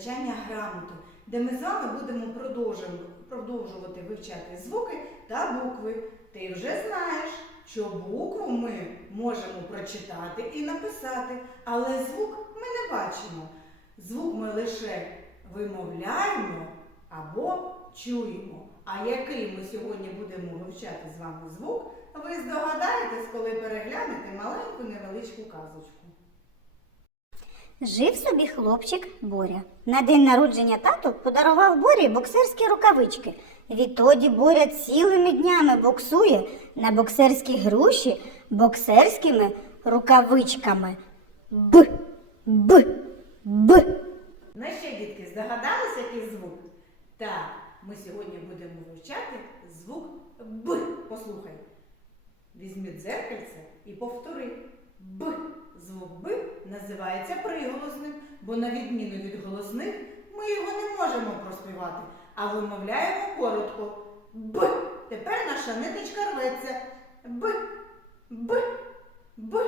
позначання грамоти, де ми з вами будемо продовжувати вивчати звуки та букви. Ти вже знаєш, що букву ми можемо прочитати і написати, але звук ми не бачимо. Звук ми лише вимовляємо або чуємо. А який ми сьогодні будемо вивчати з вами звук, ви здогадаєтесь, коли переглянете маленьку невеличку казочку. Жив собі хлопчик Боря. На день народження тато подарував Борі боксерські рукавички. Відтоді Боря цілими днями боксує на боксерські груші боксерськими рукавичками. Б, б, б. Ну що, дітки, здогадалися, який звук? Так, ми сьогодні будемо вивчати звук Б. Послухай. Візьми дзеркальце і повтори. Б. Звук Б називається приголосним, бо на відміну від голосних ми його не можемо проспівати, а вимовляємо коротко. Б. Тепер наша ниточка рветься. Б. Б. Б.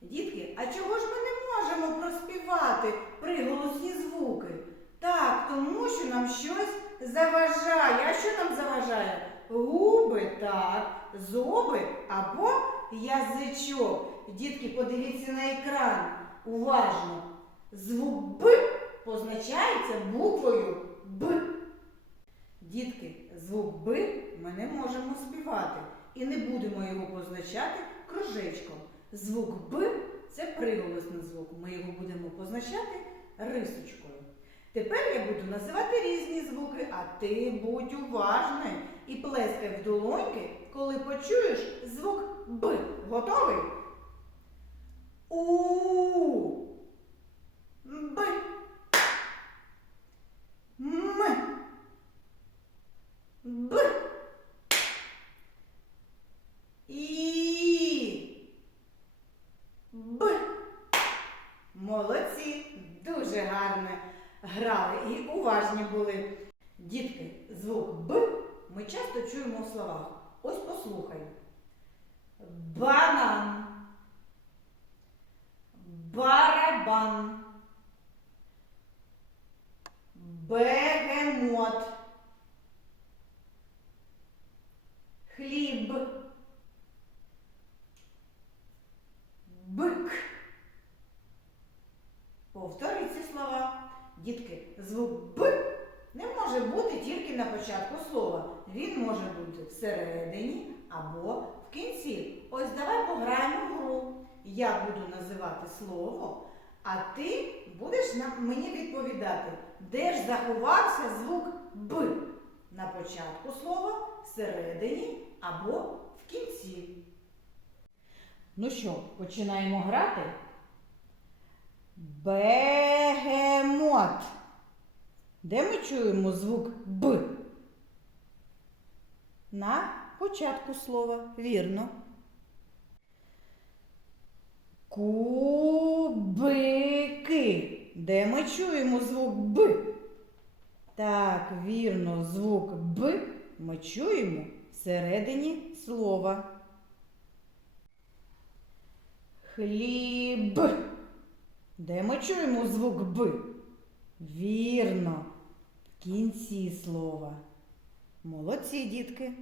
Дітки, а чого ж ми не можемо проспівати приголосні звуки? Так, тому що нам щось заважає. А що нам заважає? Губи, так, зуби або язичок. Дітки, подивіться на екран. Уважно. Звук Б позначається буквою Б. Дітки, звук Б ми не можемо співати і не будемо його позначати кружечком. Звук Б це приголосний звук. Ми його будемо позначати рисочкою. Тепер я буду називати різні звуки, а ти будь уважний і плескай в долоньки, коли почуєш звук Б. Готовий? У. Б. М. Б. І. Б. Молодці, дуже гарно грали і уважні були. Дітки, звук Б ми часто чуємо в словах. Ось послухай. Банан. Барабан. Бегемот. Хліб. Бик. Повторюй ці слова. Дітки, звук Б не може бути тільки на початку слова. Він може бути всередині або в кінці. Ось давай пограємо в гру. Я буду називати слово, а ти будеш мені відповідати, де ж заховався звук Б на початку слова, всередині або в кінці. Ну що, починаємо грати? Бегемот. Де ми чуємо звук Б? На початку слова. Вірно. Кубики. Де ми чуємо звук Б? Так, вірно, звук Б ми чуємо всередині слова. Хліб. Де ми чуємо звук Б? Вірно, в кінці слова. Молодці, дітки.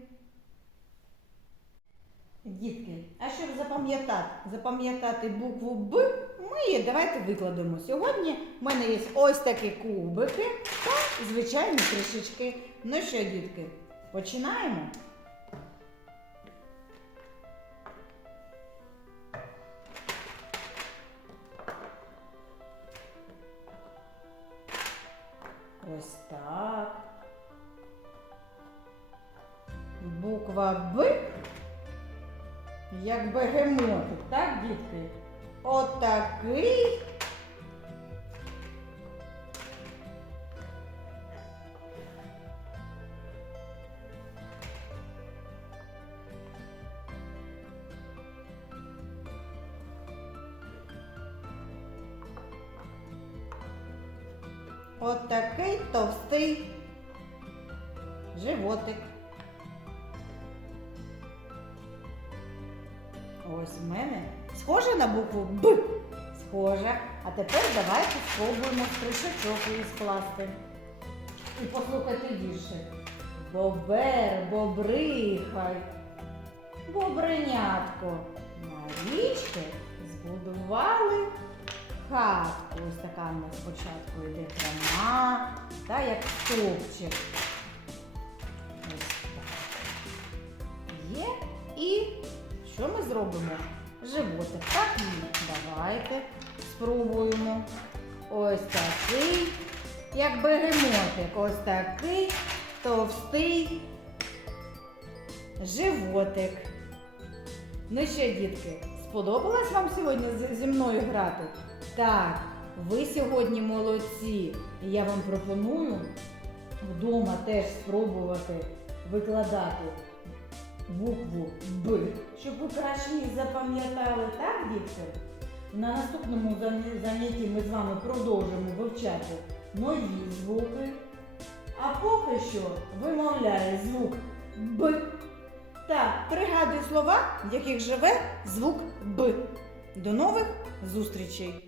Дітки, а щоб запам'ятати, запам'ятати букву Б, ми її давайте викладемо. Сьогодні в мене є ось такі кубики та звичайні кришечки. Ну що, дітки, починаємо? Ось так. Буква Б, як бегемотик, так, дітки? Отакий. Отакий товстий животик. Ось в мене схоже на букву Б. схоже. А тепер давайте спробуємо стришачок її скласти. І послухайте віршик. Бобер, бобрихай, бобринятко. На річки збудували хатку. Ось така у нас спочатку йде пряма, та як стовпчик. Що ми зробимо? Животик. Так, ні. Давайте спробуємо. Ось такий, як бегемотик. Ось такий товстий животик. Ну що, дітки, сподобалось вам сьогодні зі мною грати? Так, ви сьогодні молодці. Я вам пропоную вдома теж спробувати викладати букву Б, щоб ви краще їх запам'ятали, так, дітки? На наступному занятті ми з вами продовжимо вивчати нові звуки. А поки що вимовляє звук Б. Так, пригадуй слова, в яких живе звук Б. До нових зустрічей!